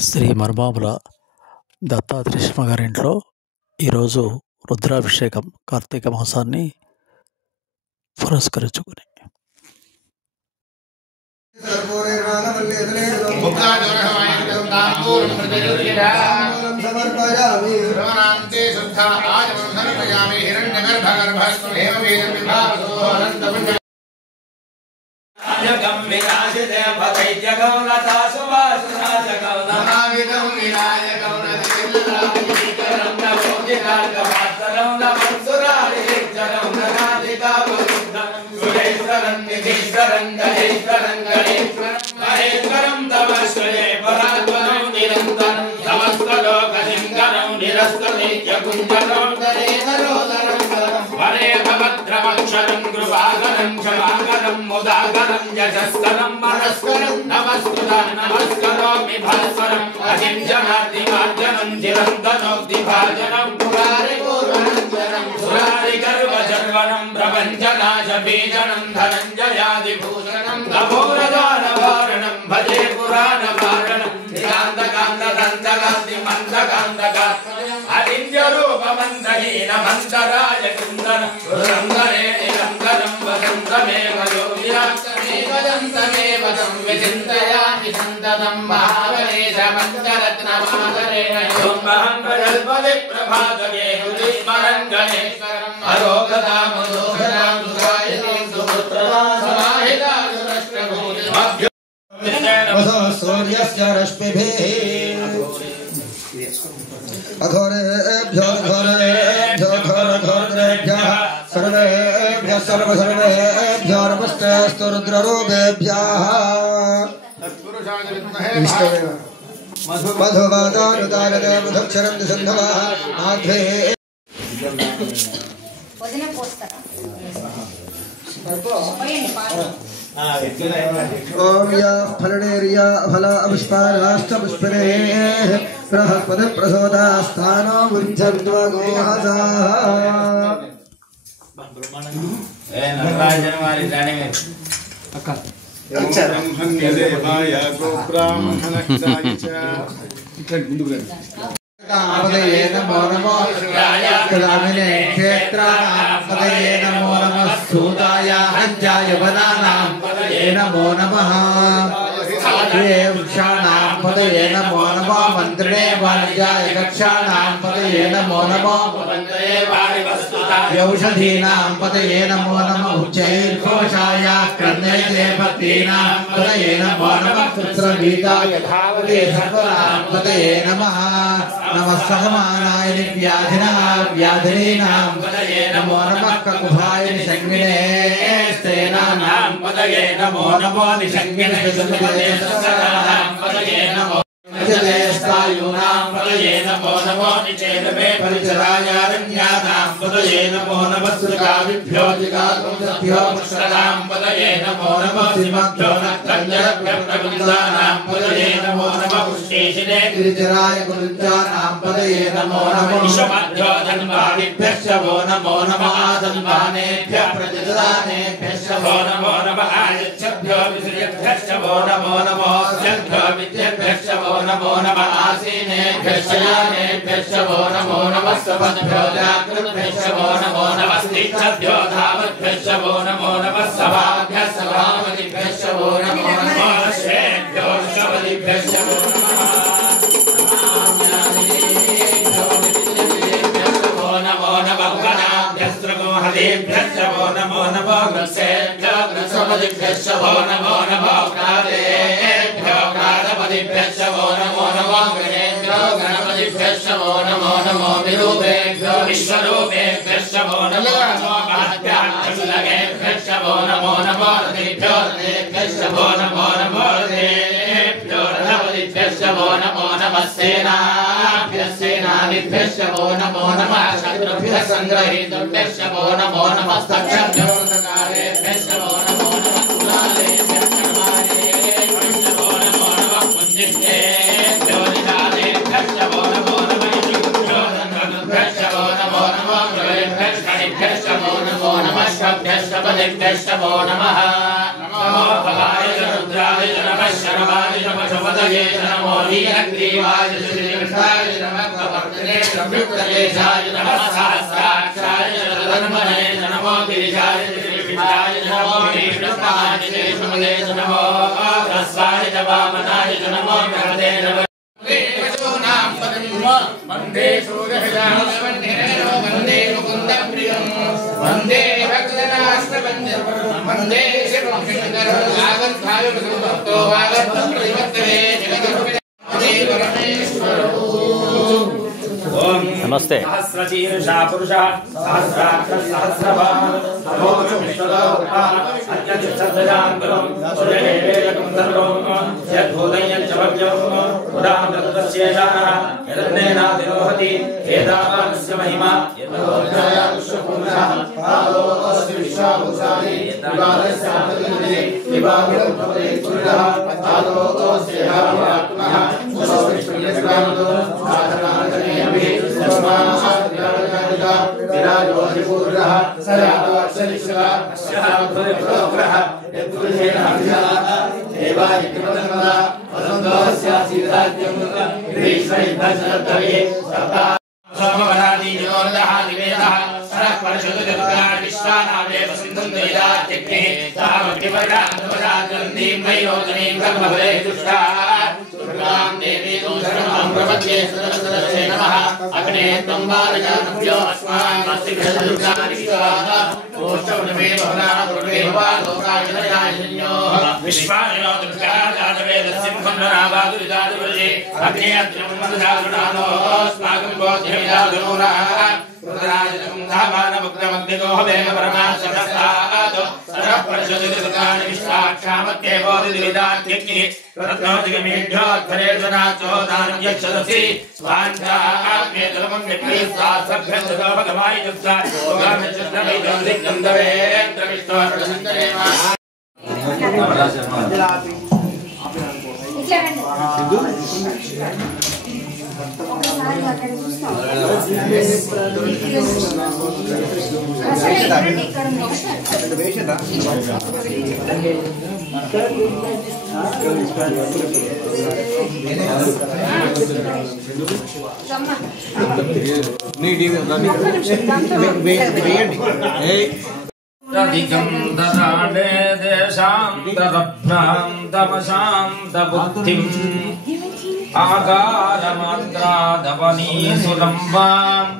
శ్రీ మర్మాముల దత్తాత్రేయ శర్మ గారింట్లో ఈరోజు రుద్రాభిషేకం కార్తీక మాసాన్ని పురస్కరించుకుని భద్రమక్షరం కృపాకరం క్షమాకరం ముదాకరం యశస్కరం మనస్కరం నమస్కరోమి భాస్వరం అహింజనాదిమార్జనం చిరంతనోక్తిభాజనం పురారిపూర్వనంజనం సురారి గర్వజర్వణం ప్రపంచనాశబీజనం ధనంజయాదిభూషణం తపోరదానవారణం భజే పురాణవారణం నికాంతకాంతదంతకాంతి మందకాంతకాత్మయం అహింజరూపమందహీన మందరాయ కుందరం రంగరే నిరంతరం వసంతమేవ యోగిరాక్షమేవ విచింతయామి సంతతం మహాగణేశమంతరత్నమాదరేణ యోమహంగజల్పది ప్రభాతగే హృదిస్మరం గణేశ్వరం అరోగతాముదోహరాం సుగాయతే సుపుత్రవాసమాహితాయురష్ట్రభూతి సూర్యస్య రశ్మిభిః అఘోరేభ్యో ఘోరేభ్యः సర్వేభ్యः సర్వేభ్యో నమస్తేస్తు రుద్రరూపేభ్యः మధువాదానుదారదే మధుక్షరం దిశంధవః మాధ్వే ఓం యా ఫలనేర్యా ఫల పుష్పారాష్ట్రపుష్పరేః బృహస్పతి ప్రసోదాస్థానో గుంజద్వగోహసాః పదయే నమో నమో రాజామినే క్షేత్రాణాం పదయే నమో నమః సూతాయ హంజాయ వనానాం పదయే నమో నమః వృక్షాణాం పదయే నమో నమో మంత్రిణే వాణిజ్యాయ కక్షాణాం పదయే నమో నమో ఔషధీనాం పదయే నమో నమః ఉచ్చైర్ఘోషాయ క్రన్యతే పత్రీనాం పదయే నమో నమః పుత్రవీతాయ ధావతే సర్వనాం పదయే నమః నమః సహమానాయ వ్యాధినా వ్యాధినీనాం పదయే నమో నమః కకుభాయ నిషంగినే స్తేనానాం పదయే నమో నమో నిషంగినే పదయే నమో స్థాయూనాం పదయే నమో నమో నిచేతమే పరిచరాయారణ్యానాం పదయే నమో నమః సురకావిభ్యో జిగాత్మభ్యో ముష్కలాం పదయే నమో నమః శ్రీమభ్యో నక్కంజరభ్యప్రగుందానాం పదయే నమో నమః పుష్కేశినే గిరిజరాయ గురుజానాం పదయే నమో నమః విశ్వమధ్యో ధన్వాదిభ్యశ్చ వో నమో నమః ధన్వానేభ్యః ప్రతిదానేభ్యశ్చ వో నమో నమః ఆయచ్ఛభ్యో విశ్రియభ్యశ్చ వో నమో నమః జభ్యో విద్యభ్యశ్చ వో నమో నమః ఆసీనేభ్యశ్చ యానేభ్యశ్చ వో నమో నమః సపద్భ్యో జాగృద్భ్యశ్చ వో నమో నమః స్థితభ్యో ధావద్భ్యశ్చ వో నమో నమః సభాభ్యశ్చ సభావతిభ్యశ్చ వో నమో నమః శ్రేభ్యో శబలిభ్యశ్చ వో నమో నమః హదేభ్యశ్చ వో నమో నమః గ్రసేభ్యో గ్రసపదిభ్యశ్చ వో నమో నమః క్రాదేభ్యో క్రాదపదిభ్యశ్చ వో నమో నమః గణేభ్యో గణపతిభ్యశ్చ వో నమో నమః విరూపేభ్యో విశ్వరూపేభ్యశ్చ వో నమో నమః మహద్భ్యాక్షులగేభ్యశ్చ వో నమో నమః రథేభ్యో రథేభ్యశ్చ వో నమో నమః రథేభ్యో రథపతిభ్యశ్చ వో నమో నమః సేనాభ్యశ్చ వో నమో నమః శత్రుభ్యః సంగ్రహీతుభ్యశ్చ వో నమో నమః స్తక్షభ్యో సకారేభ్యశ్చ వో నమో నమః కులాలేభ్యశ్చ నమానేభ్యశ్చ వో నమో నమః పుంజిష్ఠేభ్యో నిషాదేభ్యశ్చ వో నమో నమః ఇతిభ్యో ధన్వనుభ్యశ్చ వో నమో నమః ప్రవేభ్యశ్చ కణిభ్యశ్చ వో నమో నమః శభ్యశ్చ सप्तपतिभ्यष्टमो नमः नमो भवाय रुद्राय नमः शर्वाय नमः पशुपतये नमो नीलग्रीवाय श्रीकृष्णाय नमः कवर्तने संयुक्तकेशाय नमः सहस्राक्षाय धन्वने नमो गिरिजाय श्रीविष्णाय नमो कृष्णाय श्रीशुमले नमो रस्वाय वामनाय नमो भगवते नमः वंदे वंदे मुकुंद प्रियं वंदे भक्तनाश्रवंद्यं वंदे शिवं शंकरं आगन्धाय भक्तो आगन्धं प्रतिपत्तये नमस्ते सहस्रशीर्षा पुरुषः सहस्राक्ष सहस्रपाद अभोगमिष्टलोकः अत्यधिष्ठदयाङ्गं सूर्यदेवेकं सर्वं यद्भूतं च भव्यं उदाहृतस्येषाः यदन्नेनादिरोहति एतावानस्य महिमा यद्भूतयापुष्यपूर्णः पादोऽस्य विश्वाभूषाणि विभागस्यामतिर्निधि विभागं भवति सूर्यः पादोऽस्य आत्मनः स्वस्तिष्ठियस्कामतो साधनानि विराजोधिपूर्णः सरादोऽक्षरिष्यः अस्याभ्युग्रः यत्पुरुषेण अभिजातः देवायिकमतन्वदा वसन्तोऽस्यासीराज्यं ग्रीष्मयुद्धशतये सप्ता सोमवरादि योर्दः निवेदः सरः परशुदुर्गा विश्वानावेव सिन्धुं वेदात्यग्निः तावग्निवर्णान्वराजन्तीं वैरोचनीं ब्रह्मफले दुष्टाः दुर्गां देवीं शरणं प्रपद्ये सदसदस्ये नमः अग्ने त्वं बालजानभ्यो अस्मान् मस्तिष्ठदुर्गानि विश्वाः ओष्ठवनमे भवनाः गुरुवे भवालोकाय जनयायन्योः विश्वानिनो दुर्गा जातवेदसिंहन्वनावादुरिजातवर्षे अग्ने अग्निं मदजागुणानो अस्माकं बोध्यमिदागुणोराः रुद्राजनं धामानमुग्रमग्निगो हवेम परमाशरस्तादो सरः परशुदुर्गानि विश्वाक्षामत्ये बोधिविदात्यग्निः रत्नोजिगमेढ्योद्धरेर्जनाचो दानं यक्षदसि स्वाञ्चाग्ने धर्मं विप्रीत्वा सभ्यन्ततो भगवाय जुष्टा योगामिच्छुष्णवैदं दिग्गं दवेन्द्रविष्णोर्वसन्तरेव दिगंधराणे देशान्तरभ्रान्तमशान्तबुद्धिम् आकारमात्रादवनीसुलम्बाम्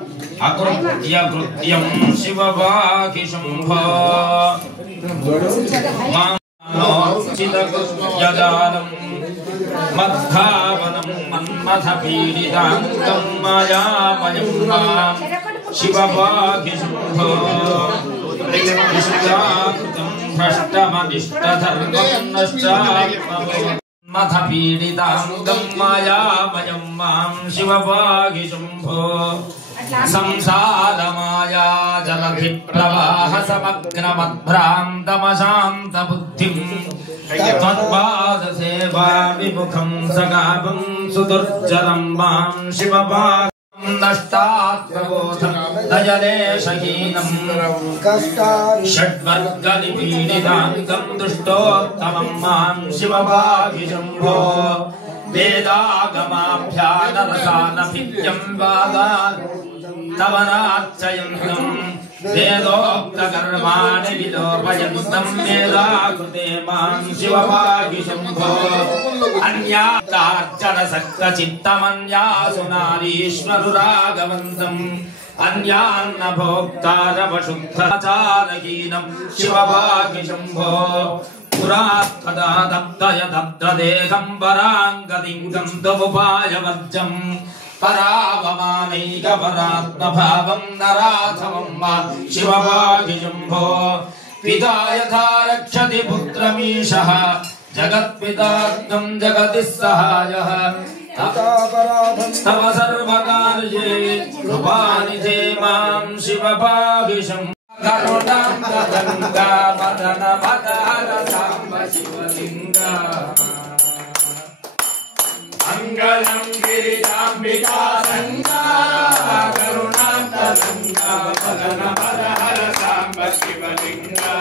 अकृत्य कृत्यं शिववाहि शम्भो मानोचितकृत्यजालम् मद्भावनं मन्मथपीडिताङ्गं मायामयं मां शिववाहि शम्भो निष्ठाकृतं भ्रष्टमनिष्टधर्मं नश्चात्ममथपीडिताङ्गं मायामयं मां शिववाहि शम्भो संसारमाया जलधिप्रवाह समग्रमद्भ्रान्तमशान्तबुद्धिम् त्वत्पादसेवा विमुखं सगापं सुदुर्जरं मां शिववाहि नष्टात्मबोधं दयलेशहीनं षड्वर्गनिपीडिताङ्गं दुष्टोत्तमं मां शिववाहि शम्भो वेदागमाभ्यानरसानभिद्यं वादान्तवनार्चयन्तं वेदोक्तकर्माणि विलोपयन्तं वेदाकृते मां शिववाहि शम्भो अन्यात्तार्चनसक्तचित्तमन्यासु नारीश्वरुरागवन्तम् अन्यान्न भोक्तारवशुद्धचारहीनं शिववाहि शम्भो पुरात्कदा दब्धय दब्धदेहं पराङ्गतिं गन्तमुपायवर्जम् परावमानैकपरात्मभावं नराधमं मा शिववाहि शम्भो पिता यथा रक्षति पुत्रमीशः जगत्पितार्थं जगति सहायः तव सर्वकार्ये कृपानिधे मां शिववाहि शम्भो करुणाङ्गगङ्गा मदन मदहर साम्ब शिवलिङ्गा मङ्गलं गिरिजाम्बिका गङ्गा करुणाङ्गगङ्गा मदन मदहर साम्ब शिवलिङ्गा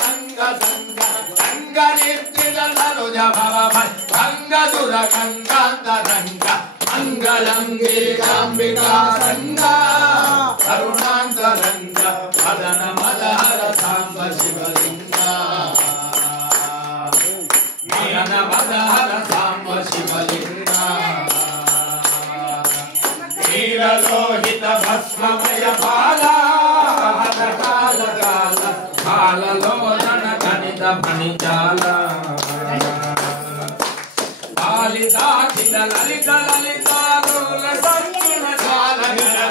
రంగ సంగ రంగ నిర్జిత నరుజ భవ భంగ దుర గంగాంత రంగ మంగళం గిరిజాంబికా సంగ కరుణాంత రంగ మదన మదహర సాంబ శివలింగ మదన మదహర సాంబ శివలింగ నీలలోహిత భస్మమయ బాల కాల కాల కాలలోచన గణిత ఫణిజాల పాలితాఖిల లలిత లలితాలోల సంగుణ జాల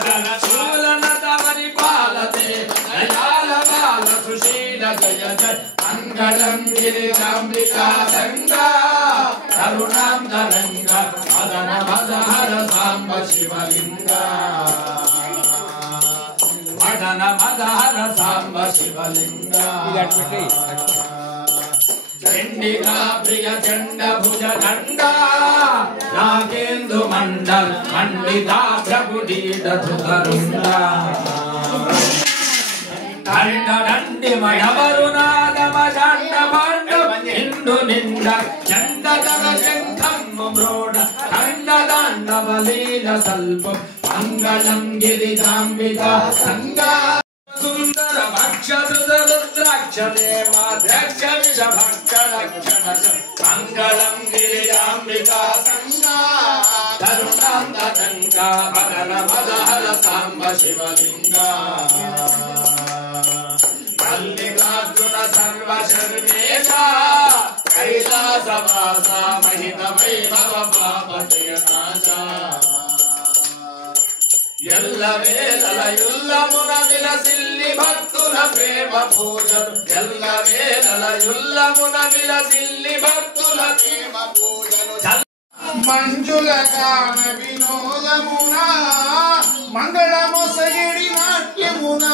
గణ శూలన తమరి పాలతే దయాల బాల సుశీల జయ జయ మంగళం గిరిజాంబికా సంగ కరుణాంతరంగ మదన మదహర సాంబ శివలింగ మదన మదహర సాంబ శివలింగ చండికా ప్రియ చండ భుజ దండ నాగేందు మండల్ మండితా ప్రభుడీడ ధృతరుండ దండ దండి మయవరునాదమ దండ పాండ ఇందు నిండ చండ జన శంఖము మ్రోడ దండ దండ బలీల సల్పం మంగళం గిరిజాంబికా సంగ సుందర భక్ష రుద్రాక్ష దేవాధ్యక్ష విష భక్ష లక్షణ మంగళం గిరిజాంబికా సంగ కరుణాంత దండ మదన మదహర సాంబ శివలింగ మల్లికార్జున సర్వ శర్వేశ కైలాసవాస మహిత వైభవ పాపజయనాశ ఎల్ల వేళల యుల్లమున విలసిల్లి భక్తుల ప్రేమ పూజలు ఎల్ల వేళల యుల్లమున విలసిల్లి భక్తుల ప్రేమ పూజలు మంజుల గాన వినోదమున మంగళమొసగిడి నాట్యమున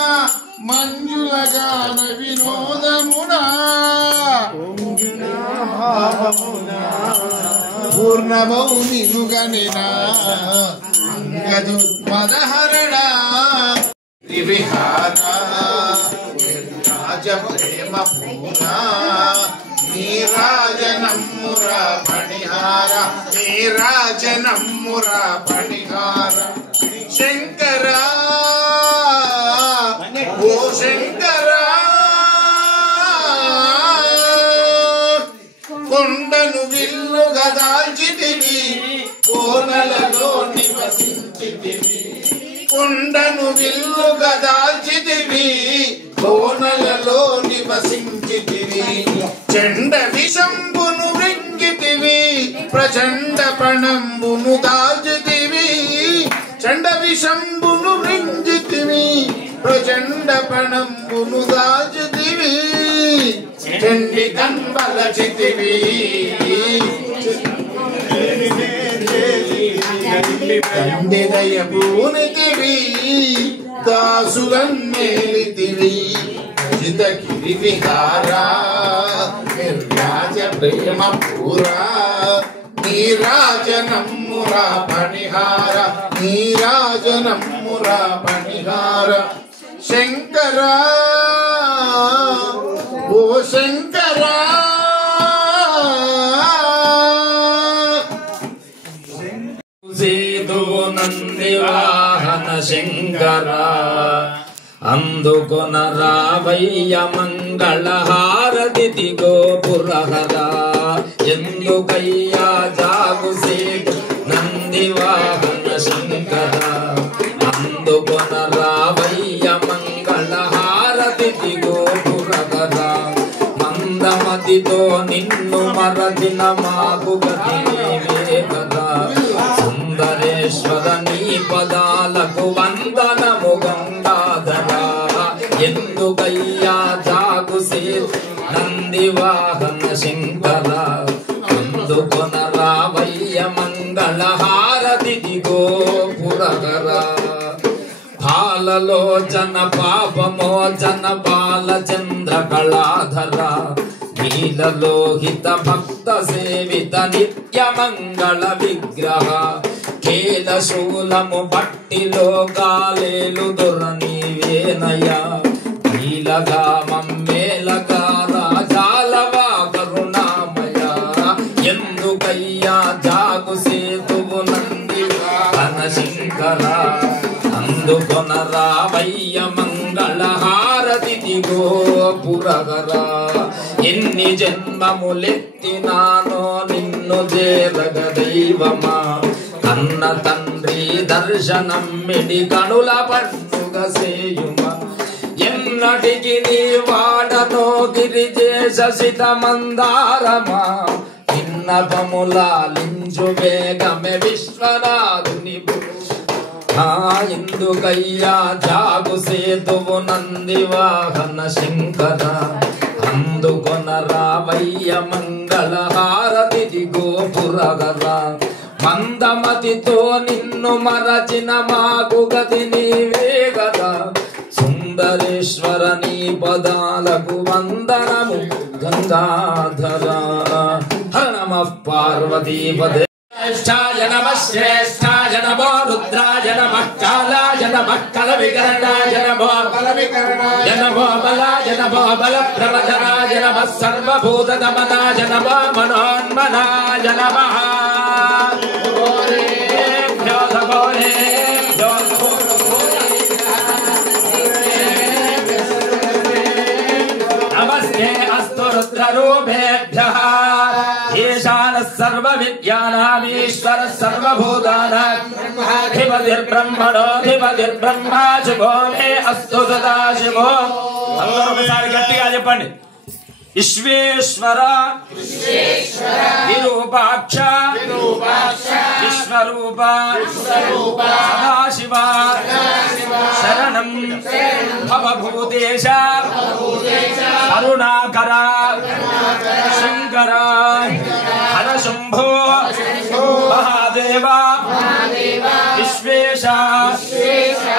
మంజుల గాన వినోదమున పూర్ణమౌనినుగనినా అంగదు మదహరణ విహార రాజ ప్రేమ పూర నీరాజనమ్ముర పణిహార నీరాజనమ్ముర పణిహార శంకర ఓ శంకర కొండను విల్లుగా దాల్చితివి కోనలలో నివసించితివి కొండను విల్లుగా దాల్చితివి కోనలలో నివసించితివి చండ విషంబును మృంగితివి ప్రచండ ప్రణంబును దాల్చితివి చండ విషంబును మృంగితివి ప్రచండ ప్రణంబును దాల్చితివి చండి కన్బలచితివి తండ్రిదయ పూనితివి దాసులన్నేలితివి జితగిరి విహార నిర్రాజ ప్రేమ పూరా నీరాజనమ్ముర పణిహార నీరాజనమ్ముర పణిహార శంకర ఓ శంకర నందివాహన శంకర అందుకొన రావయ్య మంగళహారతి గోపురహర ఎందుకయ్యా జాగు సేటు నందివాహన శంకర అందుకొన రావయ్య మంగళహారతి గోపురహర మందమతితో నిన్ను మరచిన మాకు గతి నీవే కదా సుందరేశ్వర నీ పదాలకు వందనము గంగాధర ఎందుకయ్యా జాగు సే నందివాహన శంకర అందుకొన రావయ్య మంగళహారతి గోపురహర బాలలోచన పాపమోచన బాలచంద్ర కళాధర నీలలోహిత భక్త సేవిత నిత్య మంగళ విగ్రహ కేలశూలము భట్టిలో గాలేలు దొర నీవేనయ నీలగా మమ్మేల ప్రకార జాలవా కరుణామయ ఎందుకయ్యా జాగు సేతువు నంది శంకర అందుకొన రావయ్య మంగళ హారతి దిగో పురగరా ఎన్ని జన్మములెత్తినానో నిన్ను చేరగ దైవమా కన్న తండ్రి దర్శనం మిడి కనుల పండుగ సేయుమా ఎన్నటికి నీ వాడనో గిరిజేశ సిత మందారమా విన్నపములాలించు వేగమే విశ్వనాథుని ఎందుకయ్యా జాగు సేతువు నంది వాహన శంకర అందుకొన రావయ్య మంగళ హారతి దిగో పురగరా మందమతితో నిన్ను మరచిన మాకు గతి నీవే గదా సుందరేశ్వర నీ పదాలకు వందనము గంగాధర హర నమః పార్వతీపదే శ్రేష్ఠాయ నమః శ్రేష్ఠాయ నమో రుద్రాయ నమః కాలాయ నమః కలవికరణాయ నమో బలవికరణాయ నమో బలాయ నమో బలప్రవచనాయ నమః సర్వభూతదమనాయ నమో మనోన్మనాయ నమః నమస్తే అస్తు రుద్రరూపేభ్యః ఈశానః సర్వవిద్యానామీశ్వరः సర్వభూతానాం బ్రహ్మణోధిపతిర్బ్రహ్మా శుభో మే అస్తు సదాశివో. అందరూ ఒకసారి గట్టిగా చెప్పండి. విశ్వేశ్వర విరూపాక్ష విశ్వరూప సదాశివ శరణం భవభూతేశ కరుణాకర శంకర హర శంభో మహాదేవ విశ్వేశ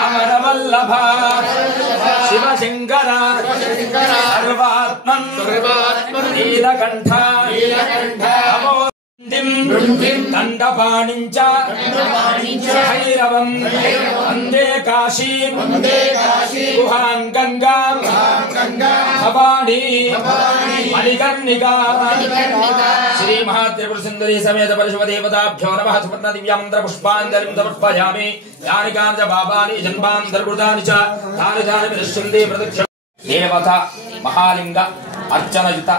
అమరవల్లభ శివశంకర సర్వాత్మన్ నీలకంఠ దండపాణించ భైరవం వందే కాశీం గుహాం గంగాం భవానీ మణికర్ణికా శ్రీ మహాత్రిపుర సుందరీ సమేత పరశువదేవతాభ్యో నమః. సువర్ణ దివ్యామంత్ర పుష్పాంజలిం సమర్పయామి. యాని కాంచ పాపాని జన్మాంతర్కృతాని చ తాని తాని వినశ్యంతి ప్రదక్షిణ దేవత మహాలింగ అర్చనయుత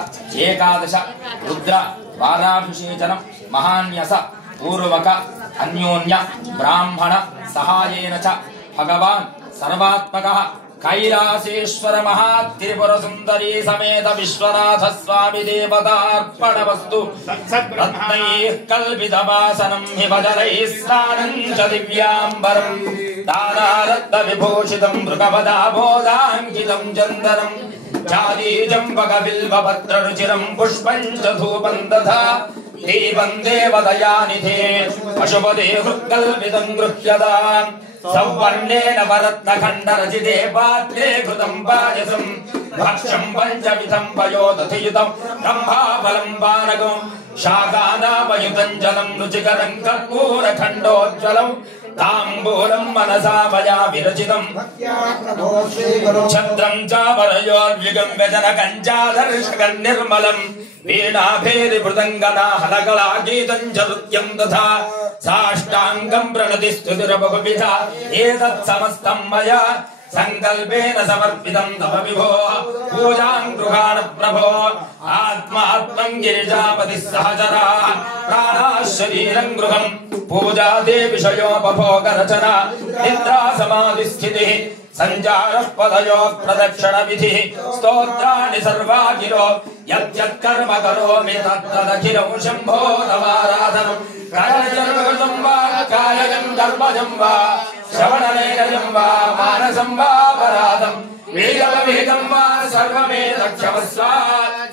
ఏకాదశ రుద్ర వారాభిషేచనం మహాన్యస పూర్వక అన్యోన్య బ్రాహ్మణ సహాయేన చ భగవాన్ సర్వాత్మక కైలాసేశ్వర మహాత్రిపుర సుందరీ సమేత విశ్వనాథ స్వామి దేవతార్పణవస్తు. రత్నైః కల్పితవాసనం హిమజలైః స్నానం చ దివ్యాంబరం దానారత్న విభూషితం మృగపదాబోధాంకితం చందనం చాదీజంబక బిల్వపత్రరుచిరం పుష్పం చ ధూపం తథా దీపం దేవదయానిధే పశుపతే హృత్కల్పితం గృహ్యతాం సౌవర్ణేన వరత్నఖండరచితే పాత్రే కృతం పాయసం భక్ష్యం పంచవిధం పయోదధియుతం బ్రహ్మాఫలం పానకం శాకానామయుతం జలం రుచికరం కర్పూరఖండోజ్వలం తాంబూలం మనసా మయా విరచితం ఛత్రం చావరయోర్విగం వ్యజనకం చాదర్శకం నిర్మలం వీణాభేరి మృదంగనాహలకళా గీతం చ నృత్యం తథా సాష్టాంగం ప్రణతి స్తుతిరబహువిధ ఏతత్ సమస్తం మయా సంకల్పేన సమర్పితం తవ విభో పూజాం గృహాణ ప్రభో. ఆత్మాత్మం గిరిజాపతి సహచరా ప్రాణా శరీరం గృహం పూజా దే విషయోపభోగ రచన నిద్రా సమాధి స్థితి సంచార పదయో ప్రదక్షిణ విధి స్తోత్రాణి సర్వాగిరో యత్కర్మ కరోమి తత్తదఖిలం శంభో తవారాధనం కాయజన్మగతం వా కాయజం కర్మజం వా శ్రవణనేయం వా మానసం వా పరాధం వేదమవేదం వా సర్వమేతక్షమస్వ.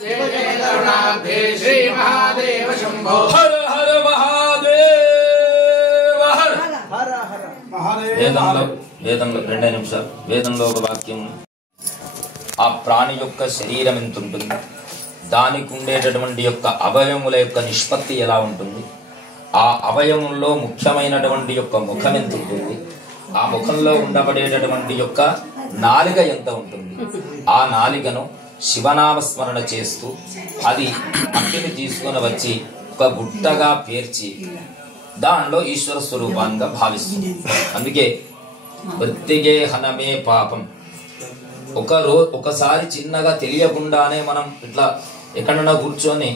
జయ జయ కరుణాబ్ధే శ్రీ మహాదేవ శంభో. హర హర మహాదేవ హర. వేదంలో 2 నిమిషాలు. వేదంలో ఒక వాక్యం, ఆ ప్రాణి యొక్క శరీరం ఎంత ఉంటుంది, దానికి ఉండేటటువంటి యొక్క అవయముల యొక్క నిష్పత్తి ఎలా ఉంటుంది, ఆ అవయవంలో ముఖ్యమైనటువంటి యొక్క ముఖం ఎంత ఉంటుంది, ఆ ముఖంలో ఉండబడేటటువంటి యొక్క నాలిక ఎంత ఉంటుంది, ఆ నాలికను శివనామస్మరణ చేస్తూ అది మట్టిని తీసుకొని వచ్చి ఒక గుట్టగా పేర్చి దానిలో ఈశ్వర స్వరూపాన్ని భావిస్తుంది. అందుకే మృత్తిగే హనమే పాపం. ఒకసారి చిన్నగా తెలియకుండానే మనం ఇట్లా ఎక్కడన్నా కూర్చొని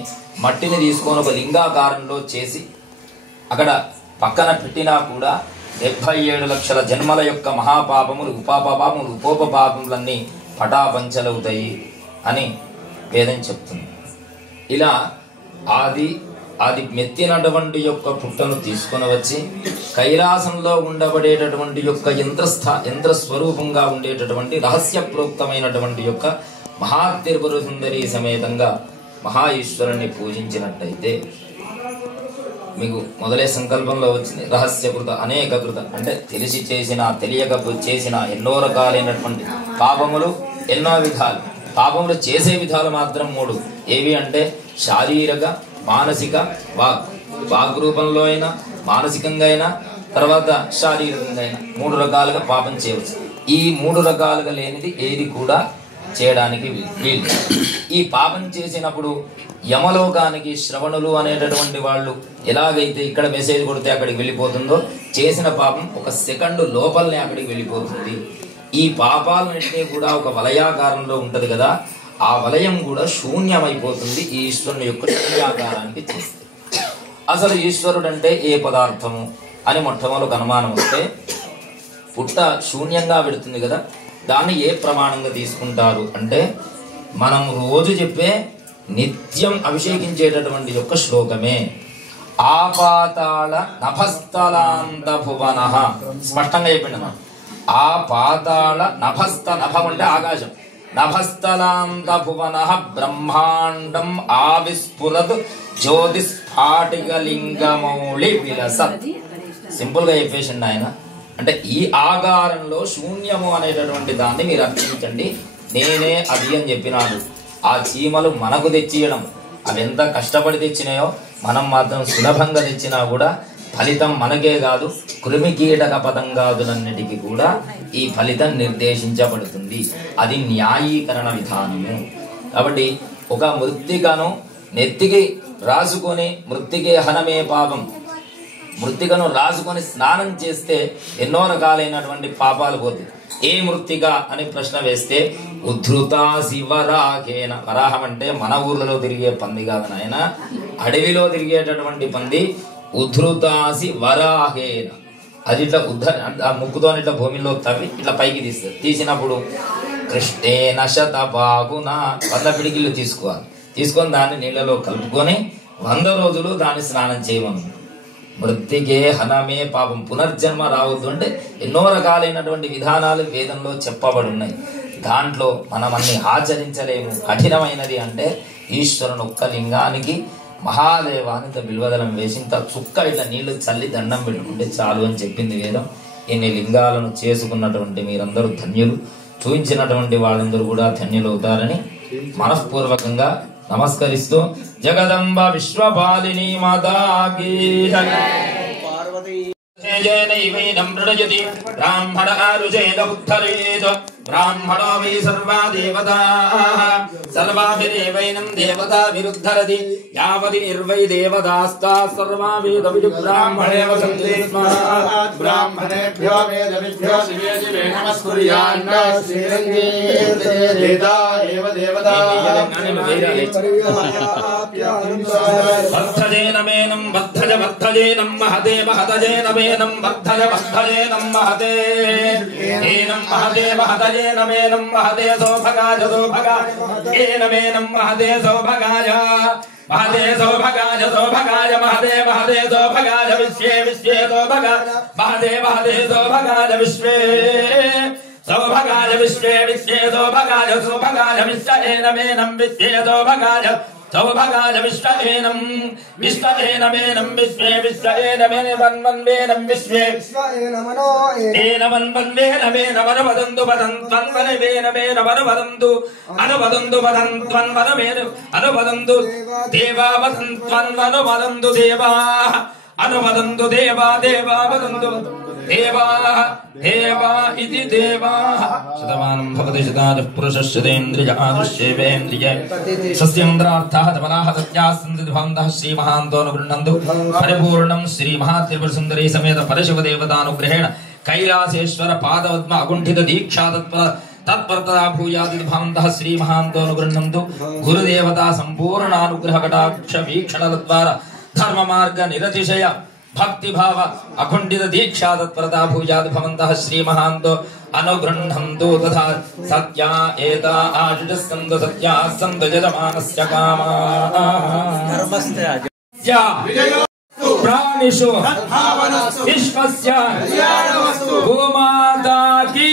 మట్టిని తీసుకొని ఒక లింగాకారంలో చేసి అక్కడ పక్కన పెట్టినా కూడా 77 లక్షల జన్మల యొక్క మహాపాపములు, ఉపాపపాపములు, ఉపోపపాపములన్నీ పటాపంచలవుతాయి అని వేదం చెప్తుంది. ఇలా అది మెత్తినటువంటి యొక్క పుట్టను తీసుకొని వచ్చి కైలాసంలో ఉండబడేటటువంటి యొక్క యంత్ర స్వరూపంగా ఉండేటటువంటి రహస్య ప్రోక్తమైనటువంటి యొక్క మహాత్రిపుర సుందరి సమేతంగా మహా ఈశ్వరుణ్ణి పూజించినట్టయితే మీకు మొదలే సంకల్పంలో వచ్చింది రహస్యకృత అనేకకృత, అంటే తెలిసి చేసిన తెలియక చేసిన ఎన్నో రకాలైనటువంటి పాపములు, ఎన్నో విధాలు. పాపములు చేసే విధాలు మాత్రం 3. ఏవి అంటే శారీరక, మానసిక, వాగ్ రూపంలో అయినా, మానసికంగా అయినా, తర్వాత శారీరకంగా అయినా 3 రకాలుగా పాపం చేయవచ్చు. ఈ 3 రకాలుగా లేనిది ఏది కూడా చేయడానికి వీలు. ఈ పాపం చేసినప్పుడు యమలోకానికి శ్రవణులు అనేటటువంటి వాళ్ళు ఎలాగైతే ఇక్కడ మెసేజ్ కొడితే అక్కడికి వెళ్ళిపోతుందో, చేసిన పాపం 1 సెకండ్ లోపలనే అక్కడికి వెళ్ళిపోతుంది. ఈ పాపాలన్నింటినీ కూడా ఒక వలయాకారంలో ఉంటది కదా, ఆ వలయం కూడా శూన్యమైపోతుంది ఈ ఈశ్వరుని యొక్క శూన్యాకారానికి చేస్తే. అసలు ఈశ్వరుడు అంటే ఏ పదార్థము అని మొట్టమొదటి అనుమానం వస్తే, పుట్ట శూన్యంగా పెడుతుంది కదా, దాన్ని ఏ ప్రమాణంగా తీసుకుంటారు అంటే మనం రోజు చెప్పే నిత్యం అభిషేకించేటటువంటి యొక్క శ్లోకమే ఆపాతాళ నభస్థలాంత భువన. స్పష్టంగా చెప్పింది. ఆ పాతాళ నభస్థ, నభం అంటే ఆకాశం, నభస్థలాంత భువన బ్రహ్మాండం ఆవిస్ఫురత్ జ్యోతిస్ఫాటికలింగమౌళి విలసత్. సింపుల్ గా చెప్పేసింది ఆయన. అంటే ఈ ఆకారంలో శూన్యము అనేటటువంటి దాన్ని మీరు అర్చించండి, నేనే అది అని చెప్పినాడు. ఆ చీమలు మనకు తెచ్చియడం, అవి ఎంత కష్టపడి తెచ్చినాయో మనం మాత్రం సులభంగా తెచ్చినా కూడా ఫలితం మనకే కాదు, కృమి కీటక పతంగాదులన్నిటికీ కూడా ఈ ఫలితం నిర్దేశించబడుతుంది. అది న్యాయీకరణ విధానము. కాబట్టి ఒక మృత్తికను నెత్తికి రాసుకొని, మృత్తికే హనమే పాపం, మృత్తికను రాసుకొని స్నానం చేస్తే ఎన్నో రకాలైనటువంటి పాపాలు పోతాయి. ఏ మృత్తిక అని ప్రశ్న వేస్తే ఉద్ధృతాసి వరాహేన. వరాహం అంటే మన ఊర్లలో తిరిగే పంది కాదు నాయన, అడవిలో తిరిగేటటువంటి పంది. ఉద్ధృతాసి వరాహేన, అది ఇట్లా ఆ ముక్కుతో ఇట్లా భూమిలో తవ్వి ఇట్లా పైకి తీస్తుంది. తీసినప్పుడు కృష్ణేన శతబాహున 100 పిడికిళ్ళు తీసుకోవాలి. తీసుకొని దాన్ని నీళ్ళలో కలుపుకొని 100 రోజులు దాన్ని స్నానం చేయమను. మృత్తికే హనమే పాపం. పునర్జన్మ రావద్దు అంటే ఎన్నో రకాలైనటువంటి విధానాలు వేదంలో చెప్పబడి ఉన్నాయి. దాంట్లో మనం అన్ని ఆచరించలేము. కఠినమైనది అంటే ఈశ్వరుని ఒక్క లింగానికి మహాదేవానికి బిల్వదలం వేసి ఇంత చుక్క ఇట్లా నీళ్లు చల్లి దండం పెట్టుకుంటే చాలు అని చెప్పింది వేదం. ఇన్ని లింగాలను చేసుకున్నటువంటి మీరందరూ ధన్యులు, చూపించినటువంటి వాళ్ళందరూ కూడా ధన్యులవుతారని మనఃపూర్వకంగా నమస్కరిస్తూ జగదంబ విశ్వపాలిని మాతాకి బ్రాహ్మణ ఆరుజేద ఉత్తరేద బ్రాహ్మణో వై సర్వా దేవతా సర్వాభిరేవైనం దేవతా విరుద్ధరతి యావది నిర్వై దేవతాస్తా సర్వా వేద విదు బ్రాహ్మణే వసంతే స్మాత్ బ్రాహ్మణేభ్యో వేదవిభ్యో శివే శివే నమస్కుర్యాన్న శ్రీరంగే దేవతా ఏవ దేవతా వర్ధజేన మేనం వర్ధజేనం మహదే మహతజేన మేనం వర్ధజేనం మహతే ఏనం మహదే మహతజేన మేనం మహదే సౌభగాయ సౌభగాయ ఏన మేనం మహదే సౌభగాయ మహదే సౌభగాయ సౌభగాయ మహదే మహదే సౌభగాయ విశ్వే విశ్వే సౌభగాయ మహదే మహదే సౌభగాయ విశ్వే సౌభగాయ విశ్వే విశ్వే సౌభగాయ సౌభగాయ విశ్వేన మేనం విశ్వే సౌభగాయ సౌభగాయ విశ్వేనం విశ్వేన మేనం విశ్వే విశ్వేన మేనం విశ్వే ఏన మన్వేన మేన వనవదంతు వదంత్వన్వనేన మేన వనవదంతు అనువదంతు వదంత్వన్వనమేన అనువదంతు దేవా వదంత్వన్వనువదంతు దేవా అనువదంతు దేవా దేవా వదంతు देवाः देवा इति देवाः शतमानं भवति शतायुः पुरुषस्येन्द्रियादृश्येवेन्द्रिये सस्येन्द्रार्थाः धवलाः सत्याः सन्ति भवन्तः श्रीमहान्तो अनुगृह्णन्तु परिपूर्णं श्रीमहात्रिपुरसुन्दरी समेत परशिवदेवतानुग्रहेण कैलासेश्वर पादपद्म अकुण्ठित दीक्षा तत्परतया भूयादिति भवन्तः श्रीमहान्तो अनुगृह्णन्तु गुरुदेवता सम्पूर्णानुग्रह कटाक्ष वीक्षणद्वारा धर्म मार्ग निरतिशय भक्ति भाव अखण्डित दीक्षा तत्परता भूयादि भवन्तः श्रीमहान्तो अनुगृह्णन्तु तथा सत्या एता आजुषस्कन्द सत्या सन्द यजमानस्य कामाः प्राणिषु विश्वस्य गोमाता की